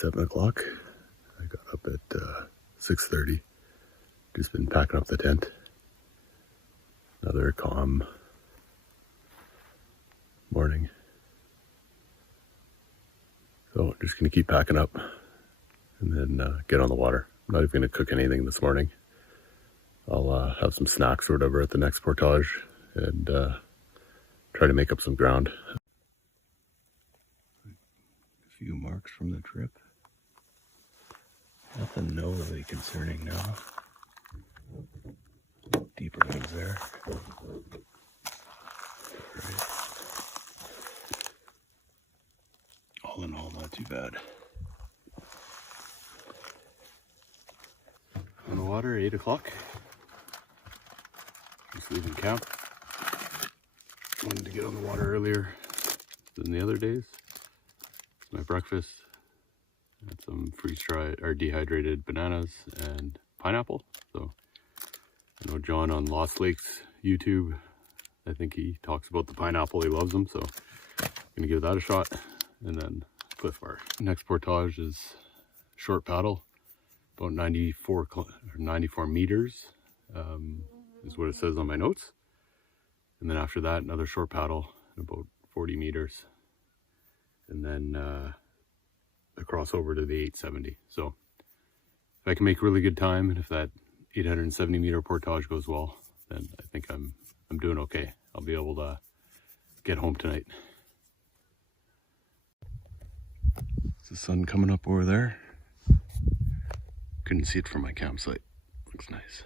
7 o'clock. I got up at 6:30. Just been packing up the tent. Another calm morning. So just gonna keep packing up and then get on the water. I'm not even gonna cook anything this morning. I'll have some snacks or whatever at the next portage and try to make up some ground. A few marks from the trip. Nothing notably concerning now. Deeper ones there. Right. All in all, not too bad. On the water, 8 o'clock. Just leaving camp. Wanted to get on the water earlier than the other days. It's my breakfast. Had some freeze-dried or dehydrated bananas and pineapple. So I know John on Wallace Lake's YouTube, I think he talks about the pineapple. He loves them, so I'm gonna give that a shot. And then Cliff Bar. Next portage is short paddle, about 94 meters is what it says on my notes. And then after that, another short paddle, about 40 meters. And then across over to the 870. So if I can make really good time, and if that 870 meter portage goes well, then I think I'm doing okay. I'll be able to get home tonight. The sun coming up over there. Couldn't see it from my campsite. Looks nice.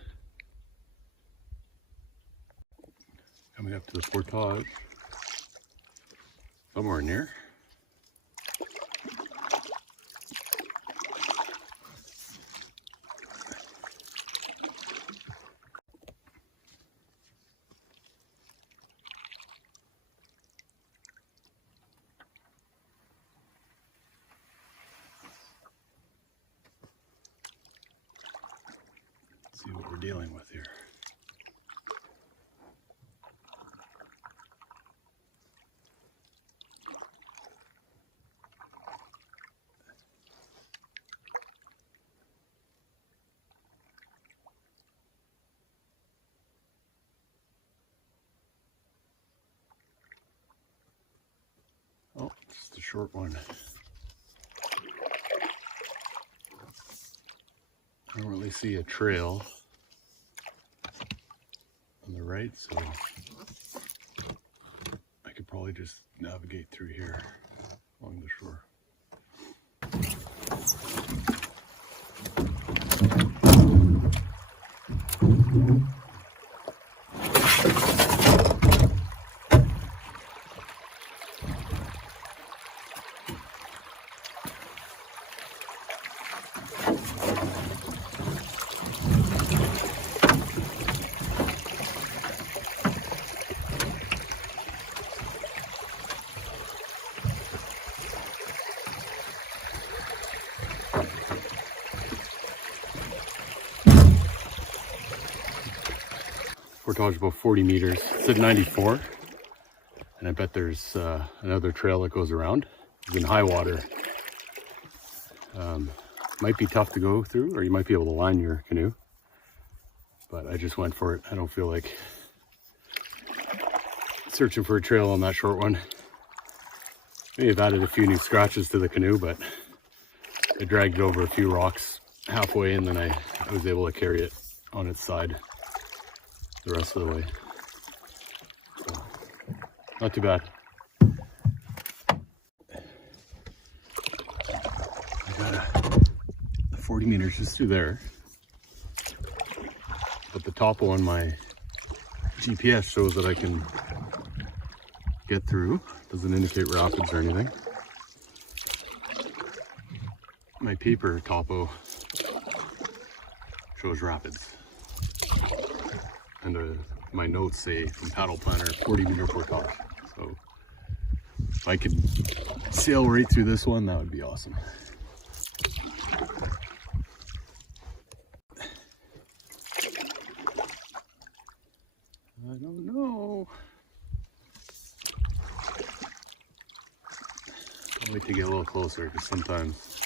Coming up to the portage. Somewhere near. See what we're dealing with here. Oh, just a short one. I don't really see a trail on the right, so I could probably just navigate through here along the shore. Portage about 40 meters. It's at 94, and I bet there's another trail that goes around. It's in high water. Might be tough to go through, or you might be able to line your canoe, but I just went for it. I don't feel like searching for a trail on that short one. May have added a few new scratches to the canoe, but I dragged it over a few rocks halfway, and then I was able to carry it on its side the rest of the way. So, not too bad. I got a 40 meters just through there, but the topo on my GPS shows that I can get through. Doesn't indicate rapids or anything. My paper topo shows rapids. And my notes say from paddle planner 40 meter portage. So if I could sail right through this one, that would be awesome. I don't know. I'll wait to get a little closer because sometimes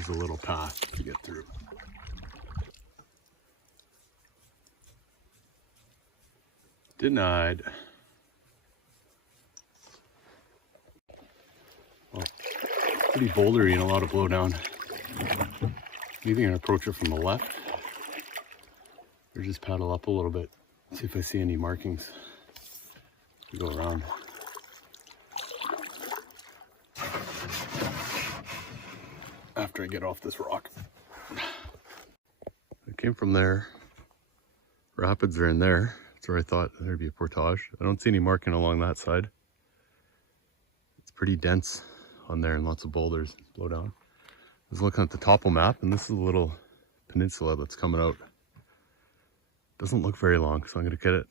There's a little path to get through. Denied. Well, pretty bouldery and a lot of blowdown. Maybe I'm gonna approach it from the left, or just paddle up a little bit, see if I see any markings. Go around. After I get off this rock. I came from there. Rapids are in there. That's where I thought there'd be a portage. I don't see any marking along that side. It's pretty dense on there and lots of boulders blow down. I was looking at the topo map and this is a little peninsula that's coming out. Doesn't look very long, so I'm gonna get it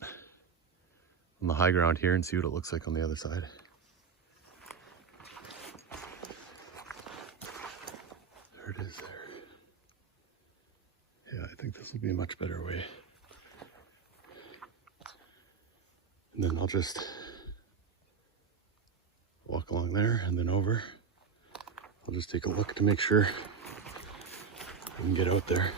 on the high ground here and see what it looks like on the other side. There it is there. Yeah, I think this will be a much better way. And then I'll just walk along there and then over. I'll just take a look to make sure I can get out there.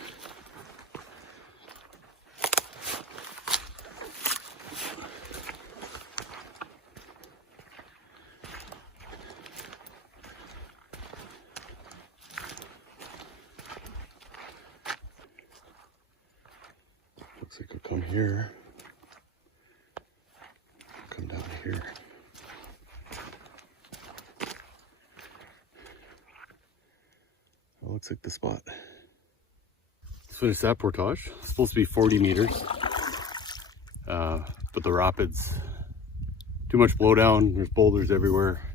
Looks like I'll come here, come down here. That looks like the spot. Let's finish that portage. It's supposed to be 40 meters, but the rapids, too much blowdown, there's boulders everywhere.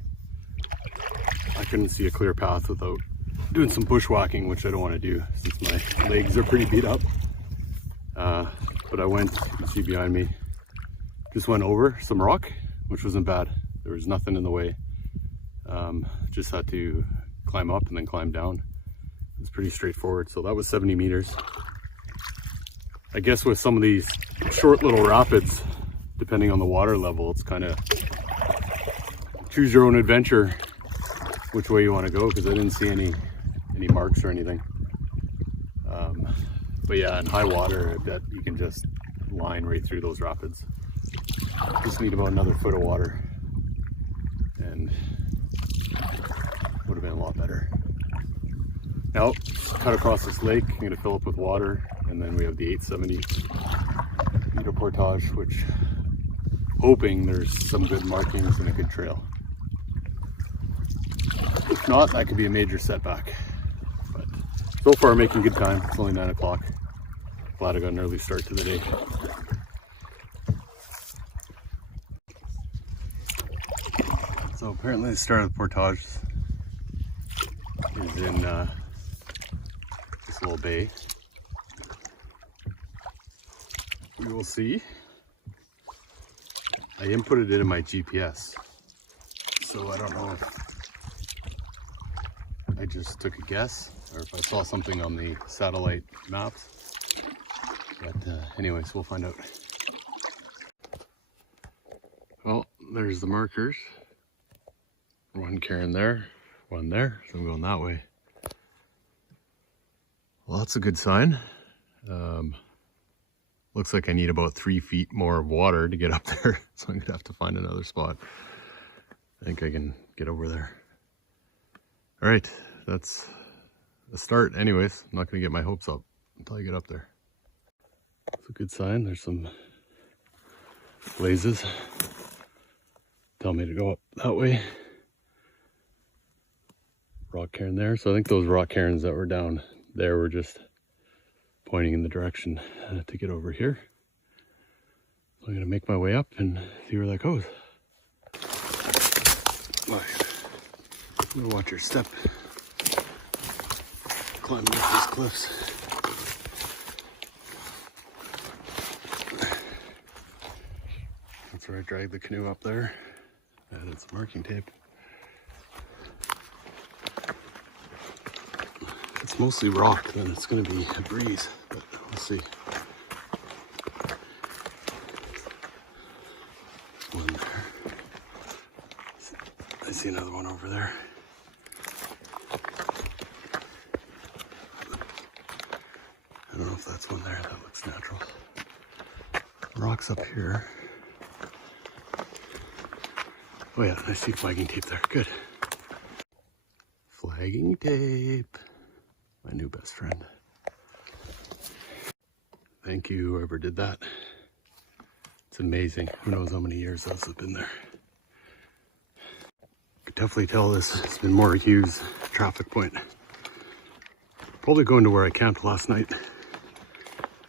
I couldn't see a clear path without doing some bushwhacking, which I don't want to do since my legs are pretty beat up. But I went, you can see behind me, just went over some rock, which wasn't bad. There was nothing in the way. Just had to climb up and then climb down. It's pretty straightforward. So that was 70 meters. I guess with some of these short little rapids, depending on the water level, it's kind of choose your own adventure which way you want to go, because I didn't see any marks or anything. But yeah, in high water, I bet you can just line right through those rapids. Just need about another foot of water and would have been a lot better. Now, cut across this lake, I'm going to fill up with water, and then we have the 870 meter portage, which hoping there's some good markings and a good trail. If not, that could be a major setback. But so far, making good time. It's only 9 o'clock. Glad I got an early start to the day. So apparently the start of the portage is in this little bay. We will see. I inputted it in my GPS, so I don't know if I just took a guess or if I saw something on the satellite maps. But anyways, we'll find out. Well, there's the markers. One cairn there, one there, so I'm going that way. Well, that's a good sign. Looks like I need about 3 feet more of water to get up there, so I'm gonna have to find another spot. I think I can get over there. All right, that's a start. Anyways, I'm not gonna get my hopes up until I get up there. It's a good sign. There's some blazes. Tell me to go up that way. Rock cairn there. So I think those rock cairns that were down there were just pointing in the direction to get over here. So I'm gonna make my way up and see where that goes. You watch your step. Climbing up these cliffs. That's where I dragged the canoe up there. Added some marking tape. If it's mostly rock, then it's going to be a breeze, but we'll see. One there. I see another one over there. that's one there. That looks natural. Rocks up here. Oh yeah, I see flagging tape there. Good. Flagging tape. My new best friend. Thank you, whoever did that. It's amazing. Who knows how many years those have been there. Could definitely tell this has been more Hughes traffic point. Probably going to where I camped last night.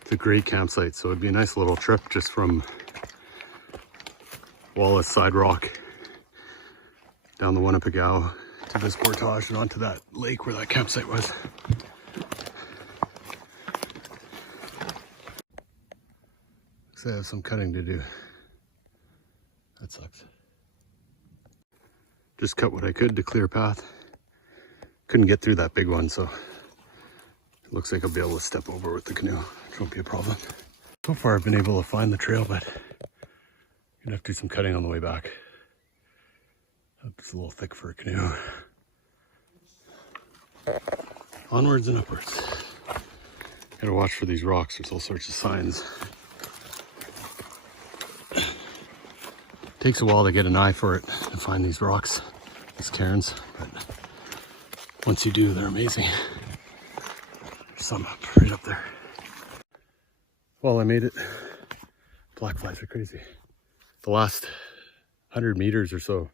It's a great campsite, so it'd be a nice little trip just from Wallace Siderock down the Winnipegao to this portage and onto that lake where that campsite was. Looks like I have some cutting to do. That sucks. Just cut what I could to clear a path. Couldn't get through that big one, so it looks like I'll be able to step over with the canoe, which won't be a problem. So far I've been able to find the trail, but I'm gonna have to do some cutting on the way back. It's a little thick for a canoe. Onwards and upwards. Gotta watch for these rocks, there's all sorts of signs. Takes a while to get an eye for it, to find these rocks, these cairns, but once you do, they're amazing. There's some right up there. Well, I made it. Black flies are crazy. The last 100 meters or so,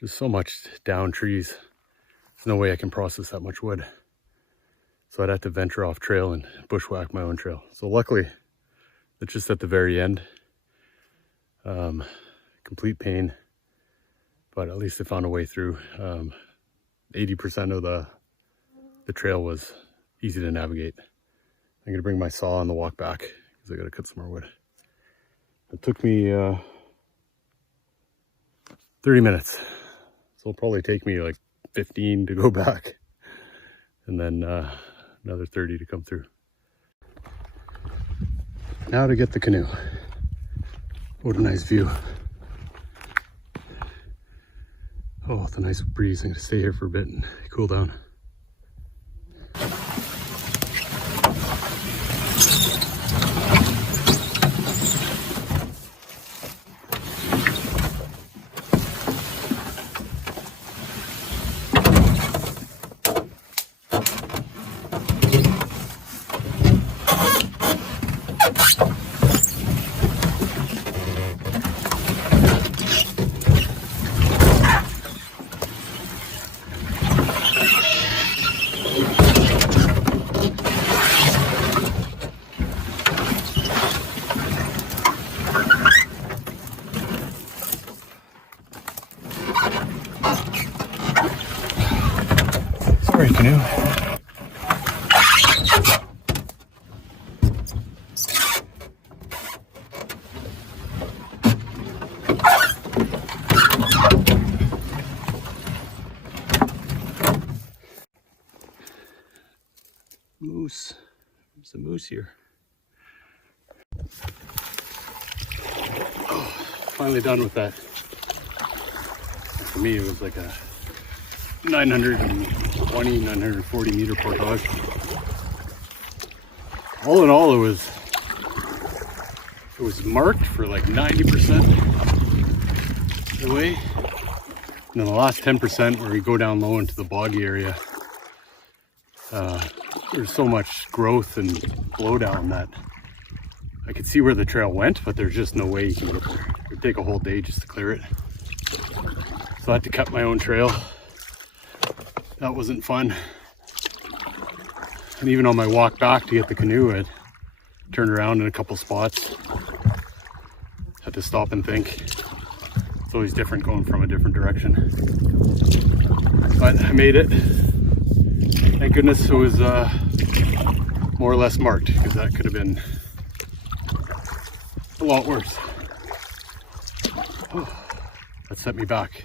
just so much down trees. There's no way I can process that much wood. So I'd have to venture off trail and bushwhack my own trail. So luckily, it's just at the very end. Complete pain, but at least I found a way through. 80% of the trail was easy to navigate. I'm gonna bring my saw on the walk back because I gotta cut some more wood. It took me 30 minutes, so it'll probably take me like 15 to go back, and then another 30 to come through. Now to get the canoe. What a nice view. Oh, it's a nice breeze. I'm gonna stay here for a bit and cool down. Sorry, canoe. Moose. There's a moose here. Oh, finally done with that. For me, it was like a 920, 940 meter portage. All in all, it was marked for like 90% of the way. And then the last 10% where we go down low into the boggy area, there's so much growth and blowdown that I could see where the trail went, but there's just no way you can get there. It would take a whole day just to clear it. So I had to cut my own trail. That wasn't fun. And even on my walk back to get the canoe, I turned around in a couple spots. Had to stop and think. It's always different going from a different direction. But I made it. Thank goodness it was more or less marked, because that could have been a lot worse. Oh, that set me back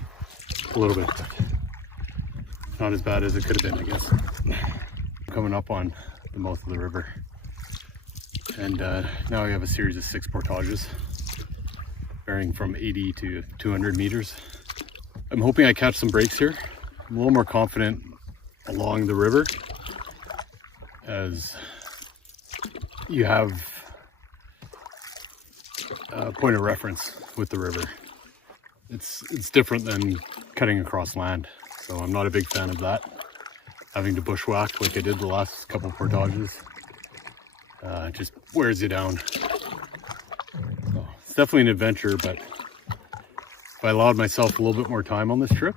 a little bit, but not as bad as it could have been, I guess. Coming up on the mouth of the river, and now we have a series of 6 portages varying from 80 to 200 meters. I'm hoping I catch some breaks here. I'm a little more confident along the river, as you have a point of reference with the river. It's different than cutting across land, so I'm not a big fan of that. Having to bushwhack like I did the last couple portages just wears you down. So it's definitely an adventure, but if I allowed myself a little bit more time on this trip,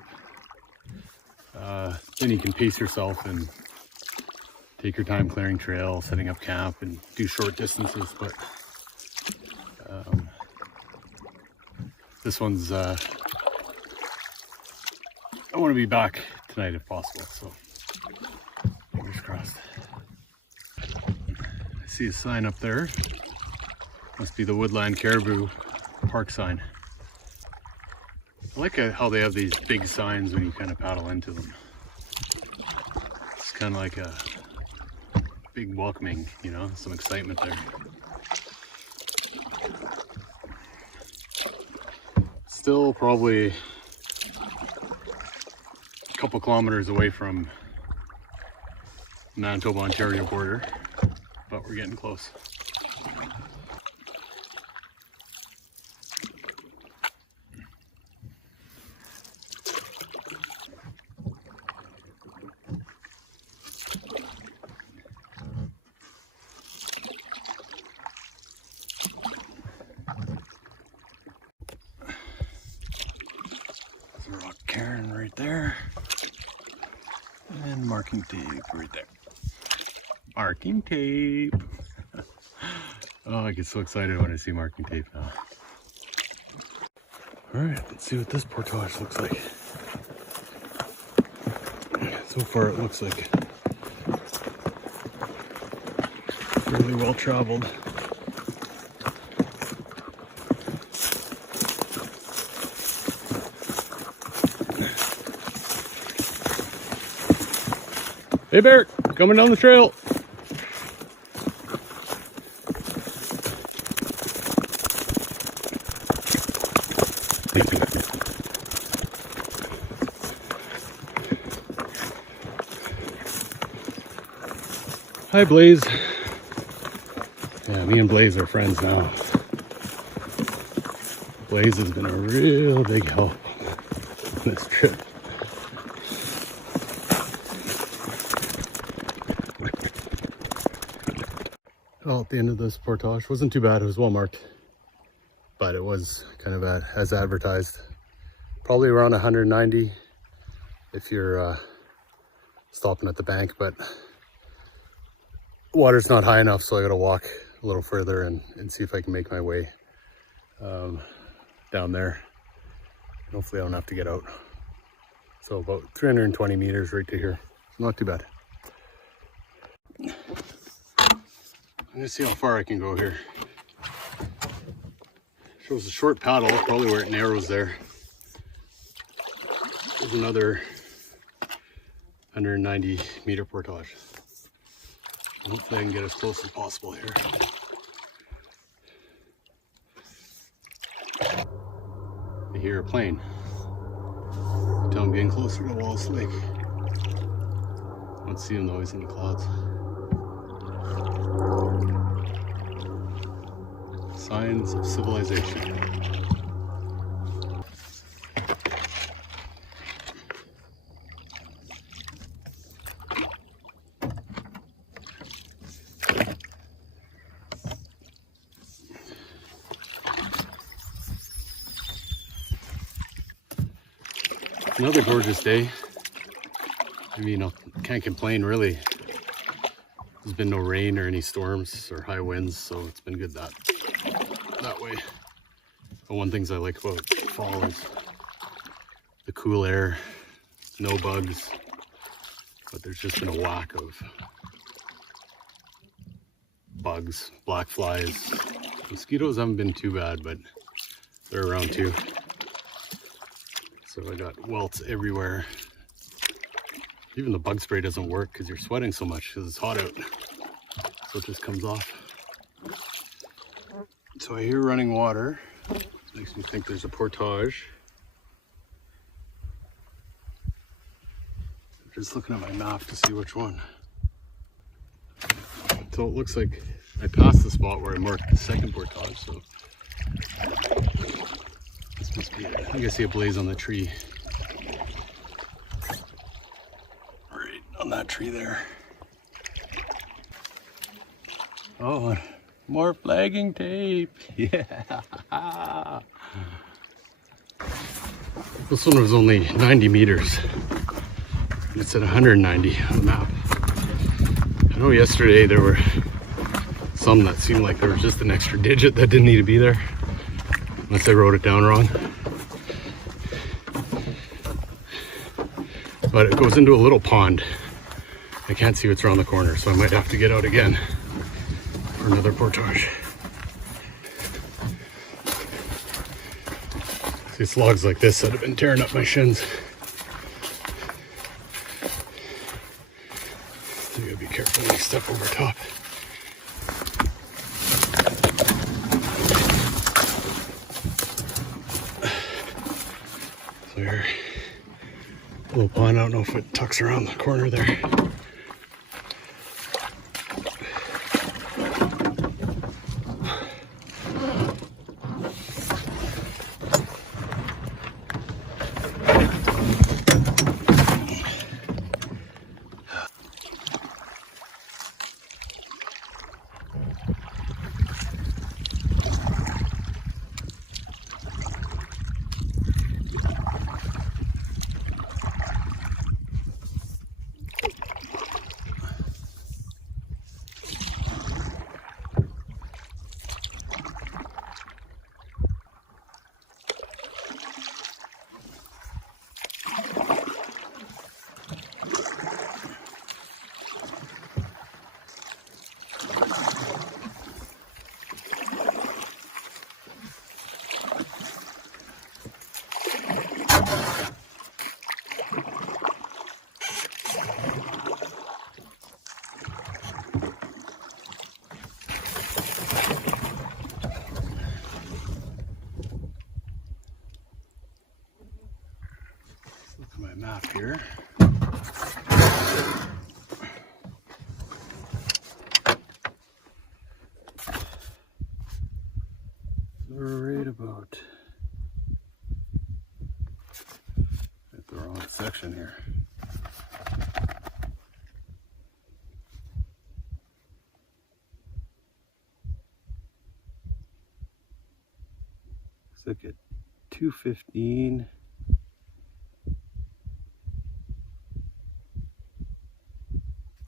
then you can pace yourself and take your time clearing trail, setting up camp, and do short distances. But this one's, I want to be back tonight if possible, so fingers crossed. I see a sign up there. Must be the Woodland Caribou Park sign. I like how they have these big signs when you kind of paddle into them. It's kind of like a big welcoming, you know, some excitement there. Still probably a couple kilometers away from Manitoba-Ontario border, but we're getting close. Rock cairn right there, and marking tape right there. Marking tape. Oh, I get so excited when I see marking tape now. All right, let's see what this portage looks like. So far it looks like really well traveled. Hey Bear, coming down the trail. Hi Blaze. Yeah, me and Blaze are friends now. Blaze has been a real big help on this trip. Well, at the end of this portage, wasn't too bad. It was well marked, but it was kind of as advertised. Probably around 190 if you're stopping at the bank, but water's not high enough, so I gotta walk a little further and see if I can make my way down there. Hopefully I don't have to get out. So about 320 meters right to here. Not too bad. I'm gonna see how far I can go here. Shows a short paddle, probably where it narrows there. There's another 190 meter portage. Hopefully I can get as close as possible here. I hear a plane. I tell I'm getting closer to Wallace Lake. I don't see him though, he's in the clouds. Signs of civilization. Another gorgeous day. I mean, I can't complain really. There's been no rain or any storms or high winds, so it's been good that way. But one thing I like about fall is the cool air, no bugs, but there's just been a whack of bugs, black flies. Mosquitoes haven't been too bad, but they're around too. So I got welts everywhere. Even the bug spray doesn't work because you're sweating so much because it's hot out. So it just comes off. So I hear running water. Makes me think there's a portage. I'm just looking at my map to see which one. So it looks like I passed the spot where I marked the second portage, so this must be it. I think I see a blaze on the tree. Right on that tree there. Oh, more flagging tape. Yeah. This one was only 90 meters. It's at 190 on the map. I know yesterday there were some that seemed like there was just an extra digit that didn't need to be there, unless I wrote it down wrong. But it goes into a little pond. I can't see what's around the corner, so I might have to get out again for another portage. See, it's logs like this that have been tearing up my shins. So you gotta be careful when you step over top. So here, a little pond. I don't know if it tucks around the corner there. Look at my map here. We're right about at the wrong section here. Looks like at 2:15.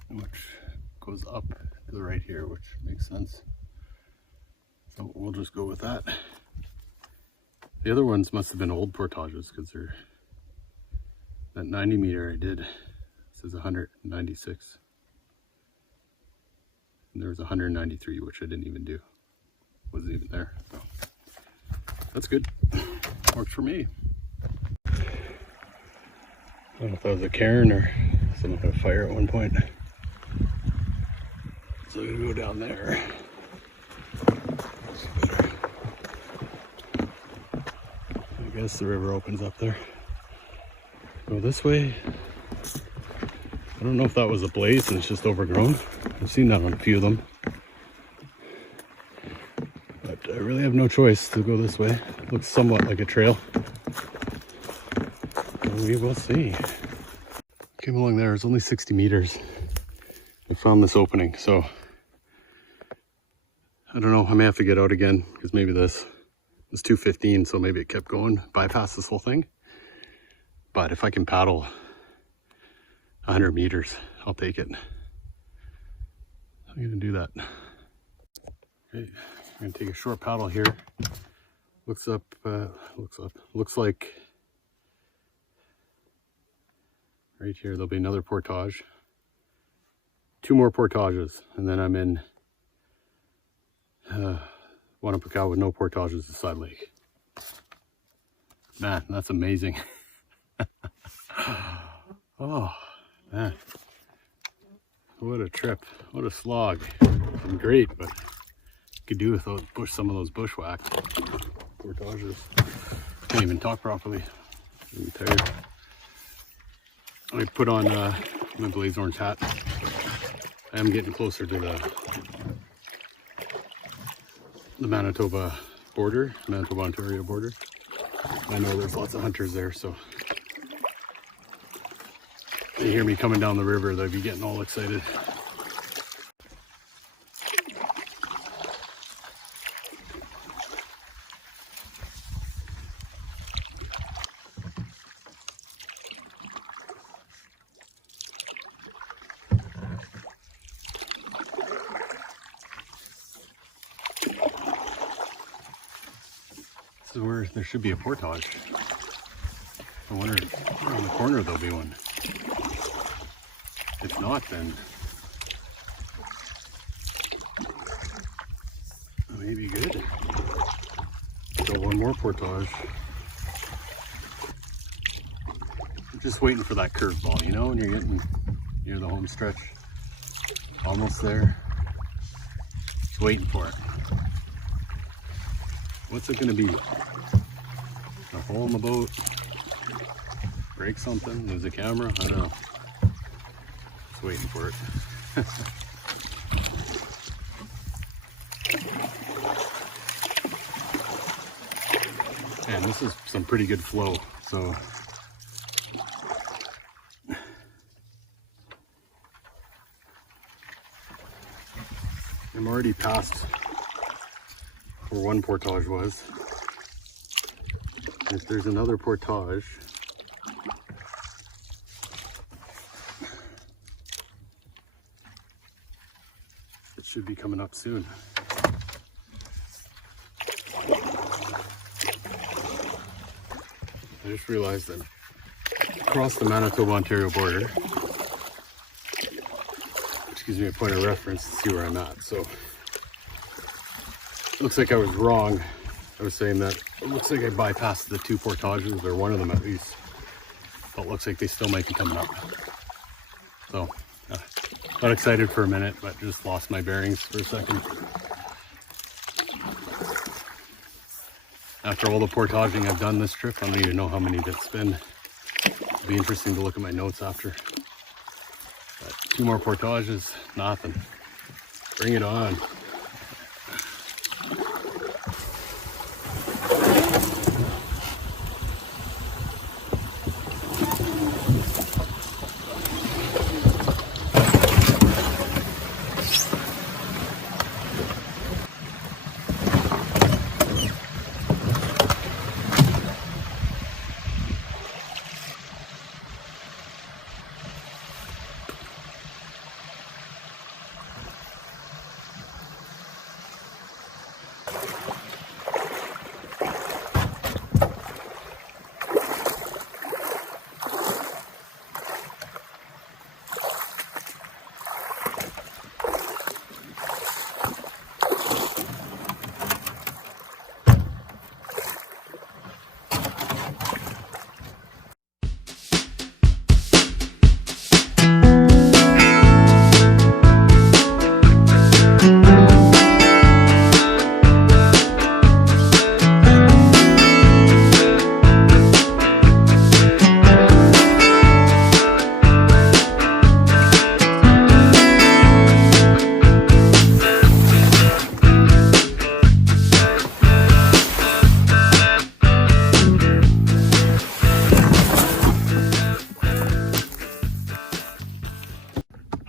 Which goes up to the right here, which makes sense. So we'll just go with that. The other ones must have been old portages because they're that 90 meter I did. This is 196. And there was 193, which I didn't even do. Wasn't even there. So that's good. Works for me. I don't know if that was a cairn or some kind of fire at one point. So I'm gonna go down there. I guess the river opens up there. Go this way. I don't know if that was a blaze and it's just overgrown. I've seen that on a few of them. But I really have no choice to go this way. It looks somewhat like a trail. We will see. Came along there, it's only 60 meters. I found this opening, so I don't know, I may have to get out again because maybe this was 2:15, so maybe it kept going, bypass this whole thing. But if I can paddle 100 meters, I'll take it. I'm gonna do that. Okay, I'm gonna take a short paddle here. Looks like right here there'll be another portage. 2 more portages, and then I'm in Wallace with no portages to Side Lake. Man, that's amazing. Oh, man. What a trip. What a slog. It's been great, but could do without some of those bushwhack portages. Can't even talk properly. I'm tired. I put on my blaze orange hat. I am getting closer to the Manitoba border, Manitoba-Ontario border. I know there's lots of hunters there, so they hear me coming down the river, they'll be getting all excited. This is where there should be a portage. I wonder if around the corner there'll be one. If not, then that may be good. Got one more portage. I'm just waiting for that curveball, you know, when you're getting near the home stretch. Almost there. Just waiting for it. What's it gonna be? A hole in the boat? Break something? Lose a camera? I don't know. Just waiting for it. And this is some pretty good flow, so I'm already past where one portage was. If there's another portage, it should be coming up soon. I just realized that across the Manitoba-Ontario border, which gives me a point of reference to see where I'm at. So it looks like I was wrong. I was saying that it looks like I bypassed the two portages, or one of them at least. But it looks like they still might be coming up. So, got excited for a minute, but just lost my bearings for a second. After all the portaging I've done this trip, I don't even know how many that's been. It'll be interesting to look at my notes after. But 2 more portages, nothing. Bring it on.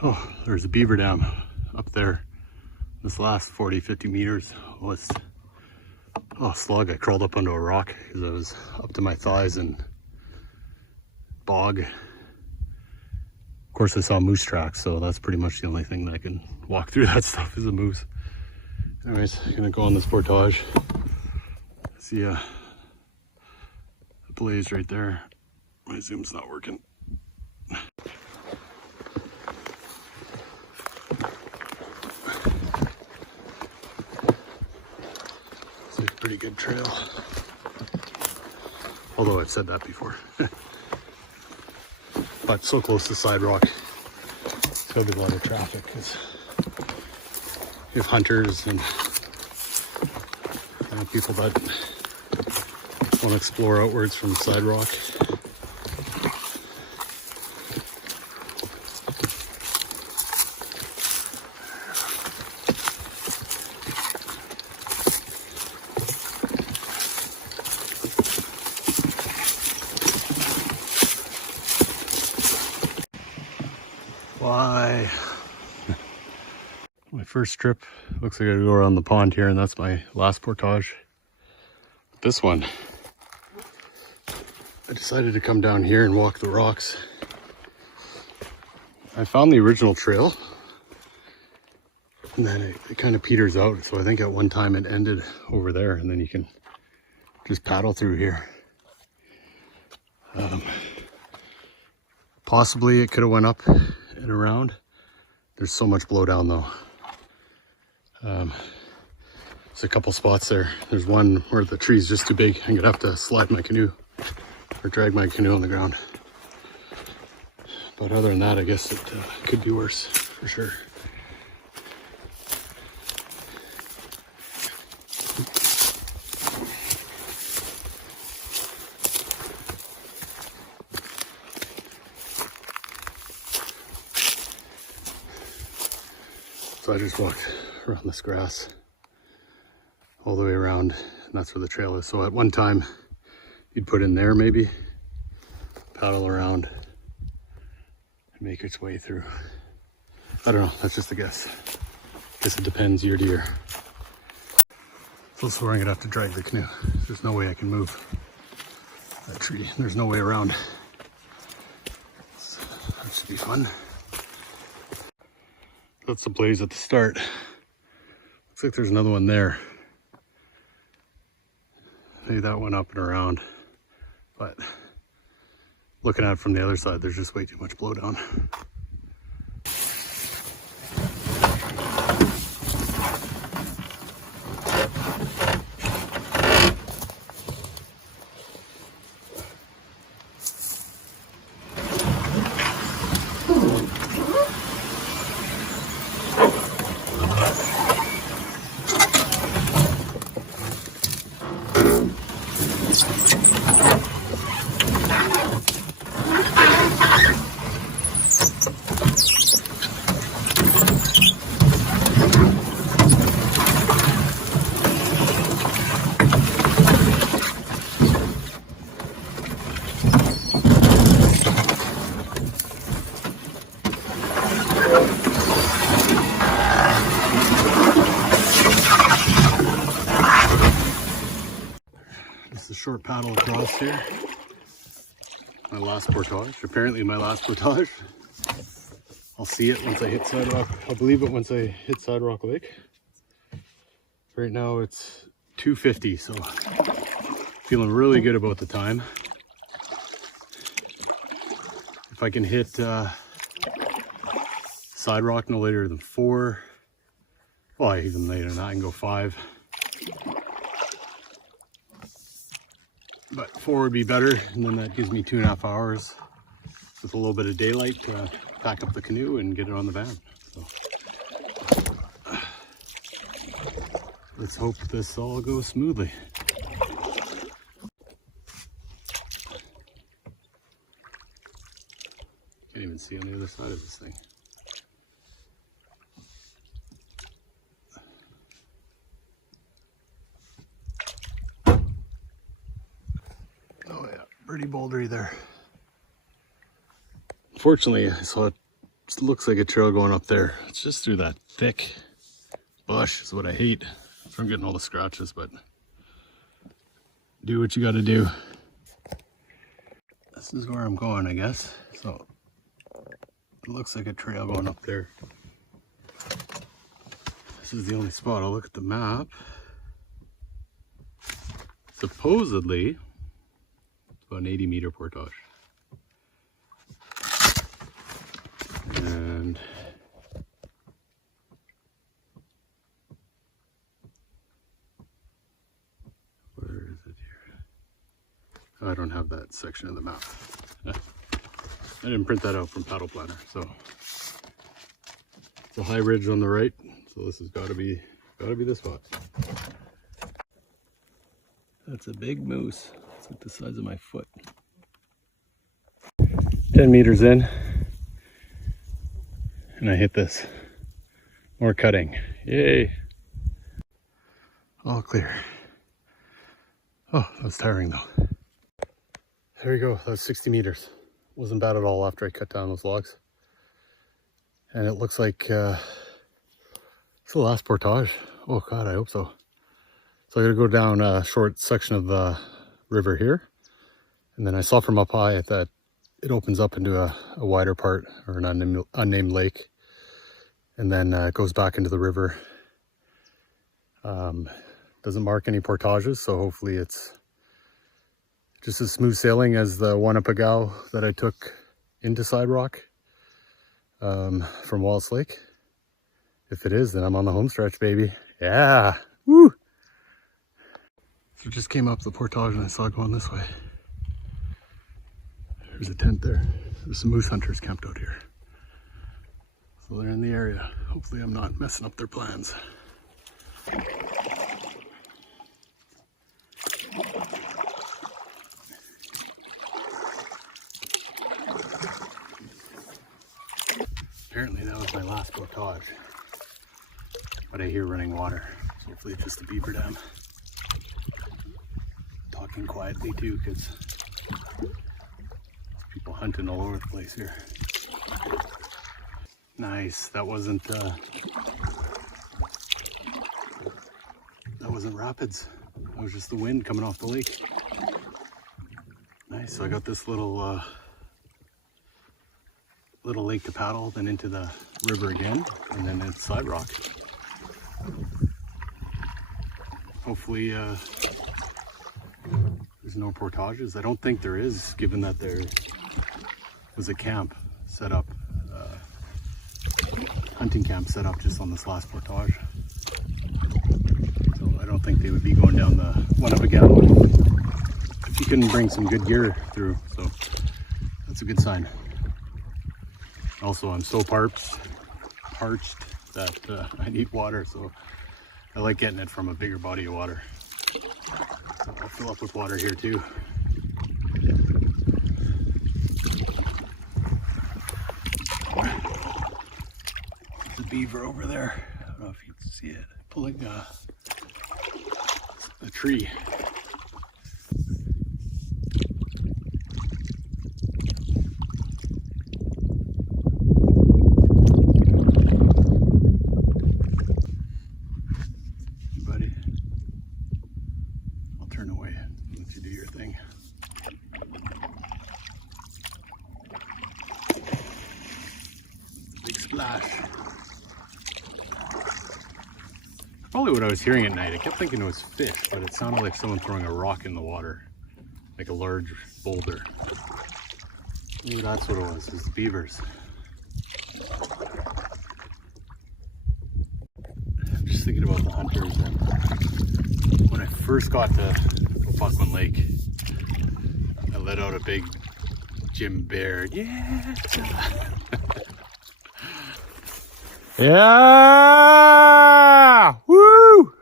Oh, there's a beaver dam up there. This last 40-50 meters was slug. I crawled up onto a rock because I was up to my thighs in bog. Of course I saw moose tracks, so that's pretty much the only thing that I can walk through that stuff is a moose. Anyways, I'm gonna go on this portage. See a blaze right there. My zoom's not working. It's a pretty good trail. Although I've said that before. But so close to Siderock, it's gotta be a lot of traffic because you have hunters and people that want to explore outwards from Siderock. amplify. My first trip, looks like I gotta go around the pond here, and that's my last portage. This one, I decided to come down here and walk the rocks. I found the original trail, and then it kind of peters out. So I think at one time it ended over there, and then you can just paddle through here. Possibly it could have went up and around. There's so much blowdown though. There's a couple spots there. There's one where the tree's just too big. I'm gonna have to slide my canoe or drag my canoe on the ground. But other than that, I guess it could be worse for sure. So I just walked around this grass all the way around, and that's where the trail is. So at one time you'd put in there, maybe paddle around and make its way through. I don't know, that's just a guess. Guess it depends year to year. So this is where I'm gonna have to drag the canoe. There's no way I can move that tree. There's no way around. So that should be fun. That's the blaze at the start. Looks like there's another one there. Maybe that went up and around, but looking at it from the other side, there's just way too much blowdown. Just a short paddle across here. My last portage, apparently my last portage. I'll see it once I hit Siderock. I'll believe it once I hit Siderock Lake. Right now it's 2:50, so feeling really good about the time. If I can hit Siderock no later than 4, well, even later than that, I can go 5. But 4 would be better, and then that gives me 2.5 hours with a little bit of daylight to pack up the canoe and get it on the van. So let's hope this all goes smoothly. Can't even see on the other side of this thing. Oh yeah, pretty bouldery there. Fortunately, so it looks like a trail going up there. It's just through that thick bush is what I hate. I'm getting all the scratches, but do what you gotta do. This is where I'm going, I guess. So it looks like a trail going up there. This is the only spot. I'll look at the map. Supposedly, it's about an 80-meter portage. And where is it here? Oh, I don't have that section of the map. I didn't print that out from Paddle Planner, so it's a high ridge on the right. So this has got to be the spot. That's a big moose. It's like the size of my foot. 10 meters in, and I hit this. More cutting. Yay! All clear. Oh, that was tiring though. There we go. That was 60 meters. Wasn't bad at all after I cut down those logs. And it looks like it's the last portage. Oh God, I hope so. So I'm gonna go down a short section of the river here. And then I saw from up high that it opens up into a wider part, or an unnamed lake. And then it goes back into the river. Doesn't mark any portages, so hopefully it's just as smooth sailing as the one up a gal that I took into Siderock from Wallace Lake. If it is, then I'm on the home stretch, baby. Yeah, woo! So just came up the portage and I saw it going this way. There's a tent there. There's some moose hunters camped out here. So they're in the area. Hopefully I'm not messing up their plans. Apparently that was my last portage. But I hear running water. So hopefully it's just a beaver dam. Talking quietly too, because people hunting all over the place here. Nice. That wasn't rapids. That was just the wind coming off the lake. Nice. So I got this little lake to paddle, then into the river again, and then it's Siderock. Hopefully there's no portages. I don't think there is, given that there was a camp set up, hunting camp set up just on this last portage. So I don't think they would be going down the one up a gal if you couldn't bring some good gear through. So that's a good sign. Also, I'm so parched that I need water, so I like getting it from a bigger body of water. So I'll fill up with water here too. The beaver over there, I don't know if you can see it, pulling a tree. Splash. Probably what I was hearing at night. I kept thinking it was fish, but it sounded like someone throwing a rock in the water, like a large boulder. Maybe that's what it was. It was the beavers. I'm just thinking about the hunters. And when I first got to Wallace Lake, I let out a big Jim Bear. Yeah. Yeah! Woo!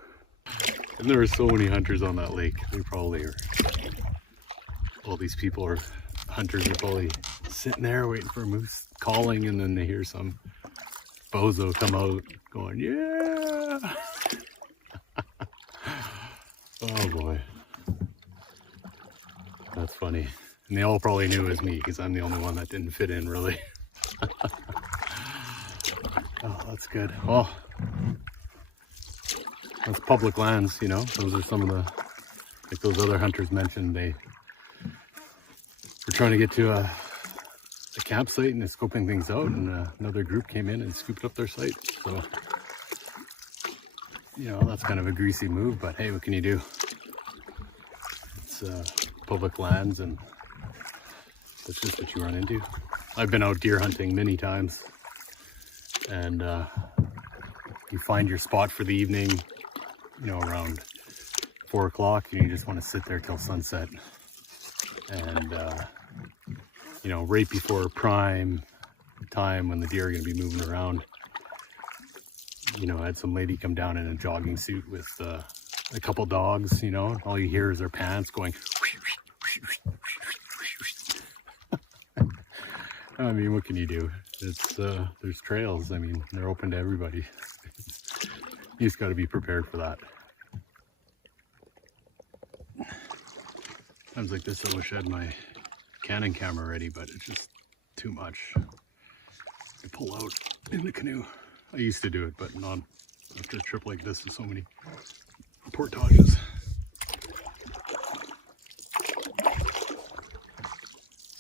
And there were so many hunters on that lake. They probably are. All these people are hunters, are probably sitting there waiting for a moose calling, and then they hear some bozo come out going, yeah! Oh boy. That's funny. And they all probably knew it was me because I'm the only one that didn't fit in really. Oh, that's good. Well, that's public lands, you know. Those are some of the, like those other hunters mentioned, they were trying to get to a campsite and they're scoping things out, and another group came in and scooped up their site. So, you know, that's kind of a greasy move, but hey, what can you do? It's public lands, and that's just what you run into. I've been out deer hunting many times. And you find your spot for the evening, you know, around 4 o'clock, and you just want to sit there till sunset. And, you know, right before prime time when the deer are going to be moving around, you know, I had some lady come down in a jogging suit with a couple dogs, you know, all you hear is their pants going. I mean, what can you do? It's there's trails. I mean, they're open to everybody. You just got to be prepared for that. Times like this, I wish I had my Canon camera ready, but it's just too much. to pull out in the canoe. I used to do it, but not after a trip like this with so many portages.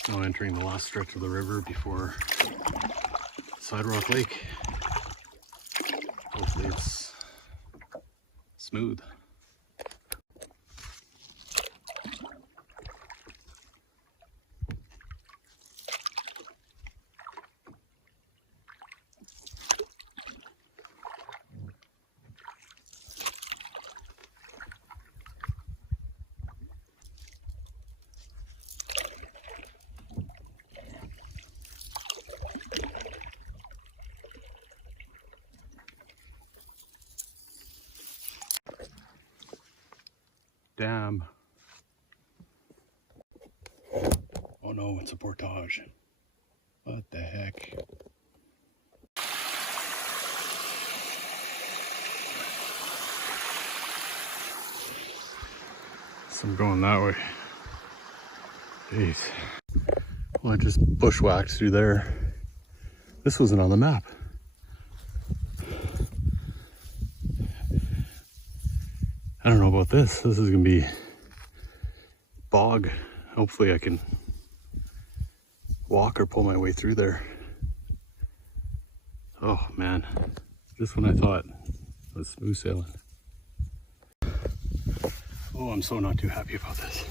Now entering the last stretch of the river before Siderock Lake. Hopefully it's smooth. Damn. Oh no, it's a portage. What the heck? So I'm going that way. Jeez. Well, I just bushwhacked through there. This wasn't on the map. I don't know about this. This is gonna be bog. Hopefully I can walk or pull my way through there. Oh man, just when I thought it was smooth sailing. Oh, I'm so not too happy about this.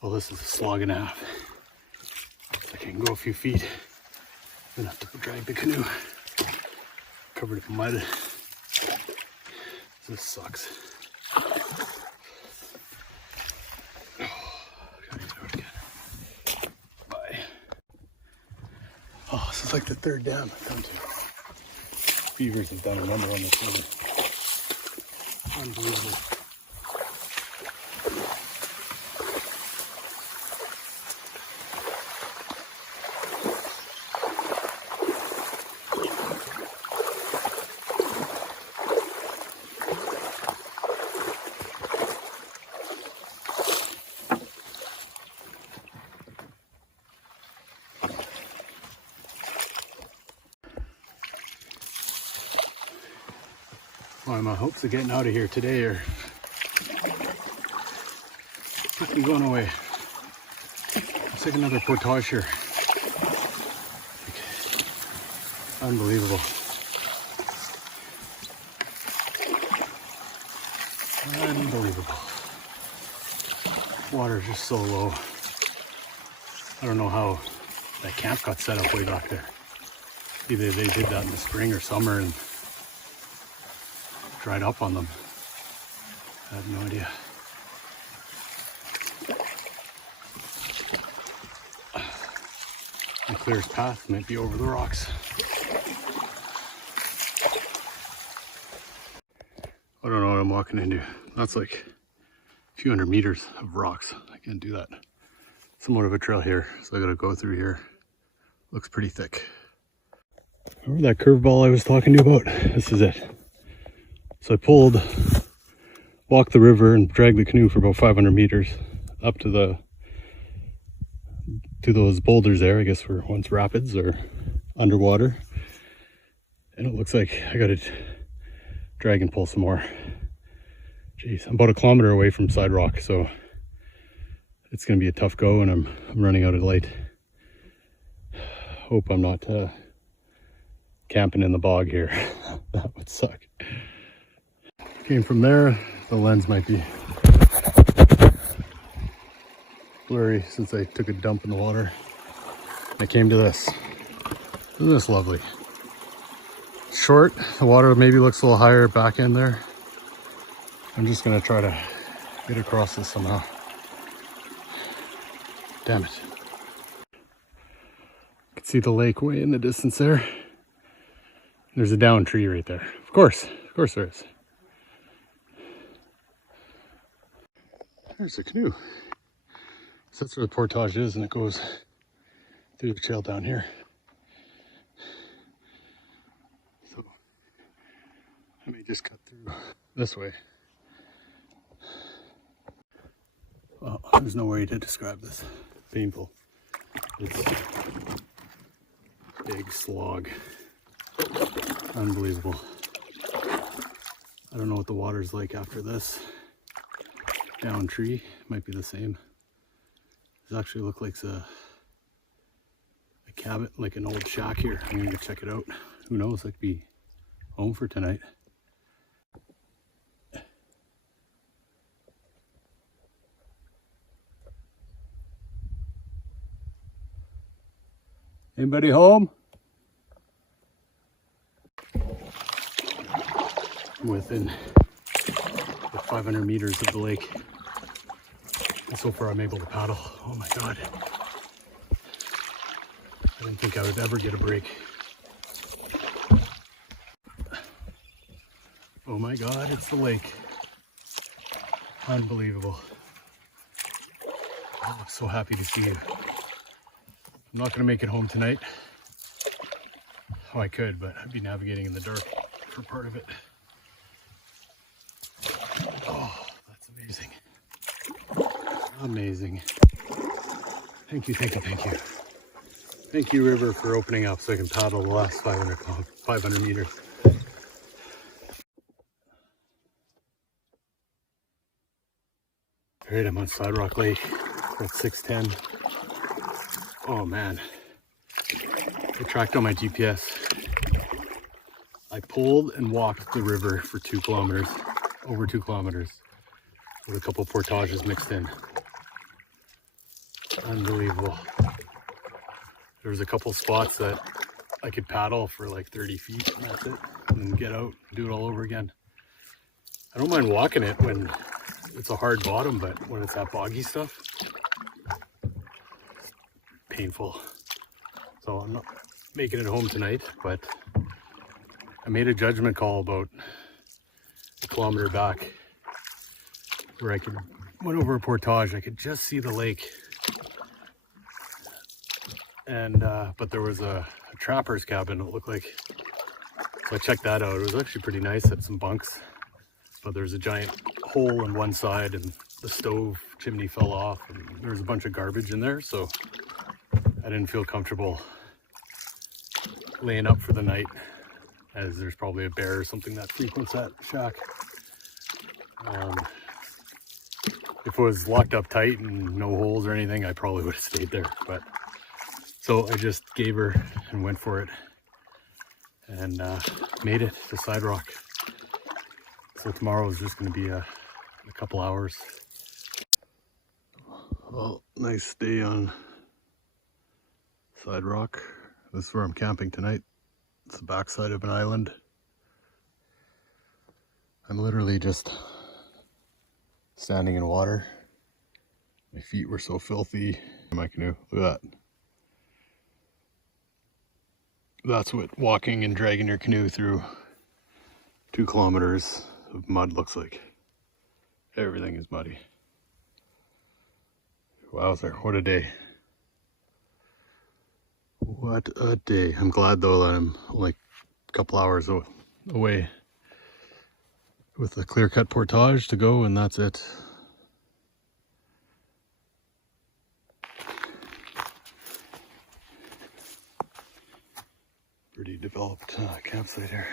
Well, this is a slog and a half. If I can go a few feet, I'm gonna have to drag the canoe. Covered in mud. This sucks. Oh, gotta get out again. Bye. Oh, this is like the third dam I've come to. Beavers have done a number on this river. Unbelievable. Well, my hopes of getting out of here today are fucking going away. Let's take another portage here. Unbelievable. Unbelievable. Water is just so low. I don't know how that camp got set up way back there. Either they did that in the spring or summer and dried up on them. I have no idea. The clearest path might be over the rocks. I don't know what I'm walking into. That's like a few hundred meters of rocks. I can't do that. Somewhat of a trail here, so I gotta go through here. Looks pretty thick. Remember that curveball I was talking to you about? This is it. So I walked the river and dragged the canoe for about 500 meters up to those boulders there. I guess were once rapids or underwater. And it looks like I gotta drag and pull some more. Jeez, I'm about a kilometer away from Siderock, so it's gonna be a tough go, and I'm running out of light. Hope I'm not camping in the bog here. That would suck. Came from there. The lens might be blurry since I took a dump in the water. I came to this. Isn't this lovely? Short, the water maybe looks a little higher back in there. I'm just gonna try to get across this somehow. Damn it. You can see the lake way in the distance there. There's a down tree right there. Of course there is. There's a canoe. So that's where the portage is, and it goes through the trail down here. So let me just cut through this way. Well, there's no way to describe this. Painful. It's a big slog. Unbelievable. I don't know what the water's like after this. Down tree might be the same. This actually looks like a cabin, like an old shack here. I'm gonna go check it out. Who knows? I could be home for tonight. Anybody home? I'm within 500 meters of the lake. And so far I'm able to paddle. Oh my God. I didn't think I would ever get a break. Oh my God, it's the lake. Unbelievable. Oh, I'm so happy to see you. I'm not gonna make it home tonight. Oh, I could, but I'd be navigating in the dark for part of it. Oh, that's amazing. Amazing. Thank you, thank you, thank you. Thank you, river, for opening up so I can paddle the last 500 meters. All right, I'm on Siderock Lake at 6:10. Oh man, I tracked on my GPS. I pulled and walked the river for 2 kilometers, over 2 kilometers, with a couple portages mixed in. Unbelievable. There was a couple spots that I could paddle for like 30 feet and that's it, and then get out and do it all over again. I don't mind walking it when it's a hard bottom, but when it's that boggy stuff, painful. So I'm not making it home tonight, but I made a judgment call about a kilometer back where I went over a portage. I could just see the lake, and but there was a trapper's cabin, it looked like. So I checked that out. It was actually pretty nice. It had some bunks, but there's a giant hole in one side and the stove chimney fell off, and there was a bunch of garbage in there, so I didn't feel comfortable laying up for the night, as there's probably a bear or something that frequents that shack. If it was locked up tight and no holes or anything, I probably would have stayed there. But so I just gave her and went for it, and made it to Siderock. So tomorrow is just going to be a couple hours. Well, nice day on Siderock. This is where I'm camping tonight. It's the backside of an island. I'm literally just standing in water. My feet were so filthy in my canoe. Look at that. That's what walking and dragging your canoe through 2 kilometers of mud looks like. Everything is muddy. Wowzer, what a day. What a day. I'm glad though that I'm like a couple hours away with a clear-cut portage to go, and that's it. Pretty developed campsite here.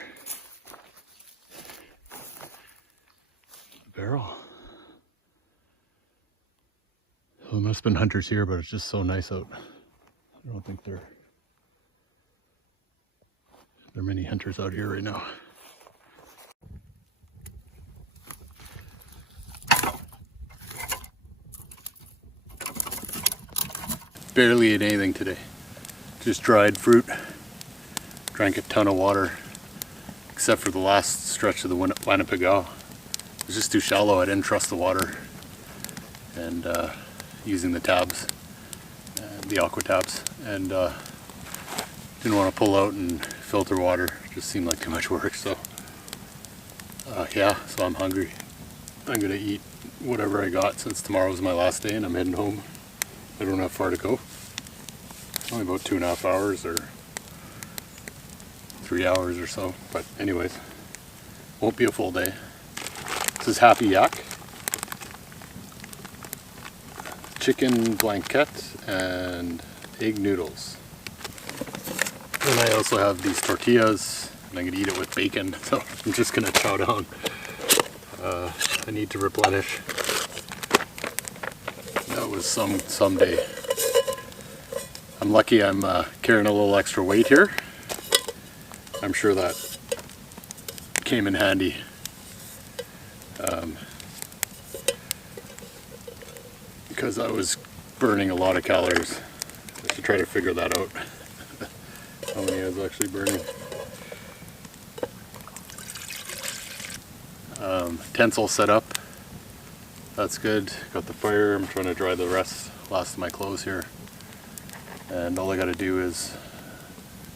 Barrel. So there must have been hunters here, but it's just so nice out. I don't think there are many hunters out here right now. Barely ate anything today. Just dried fruit. Drank a ton of water, except for the last stretch of the Winnipeg. was just too shallow. I didn't trust the water, and using the tabs, the aqua tabs, and didn't want to pull out and filter water. It just seemed like too much work. So yeah, so I'm hungry. I'm gonna eat whatever I got since tomorrow's my last day and I'm heading home. I don't have far to go. Only about 2.5 hours or 3 hours or so. But anyways, won't be a full day. This is Happy Yak. Chicken blanquette and egg noodles. And I also have these tortillas, and I'm gonna eat it with bacon, so I'm just gonna chow down. I need to replenish. That was some day. I'm lucky I'm carrying a little extra weight here. I'm sure that came in handy. Because I was burning a lot of calories. I should try to figure that out. How many I was actually burning. Tent's all set up. That's good. Got the fire. I'm trying to dry the last of my clothes here. And all I gotta do is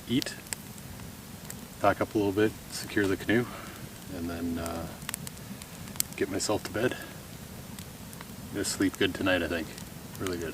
eat, pack up a little bit, secure the canoe, and then get myself to bed. I'm gonna sleep good tonight, I think. Really good.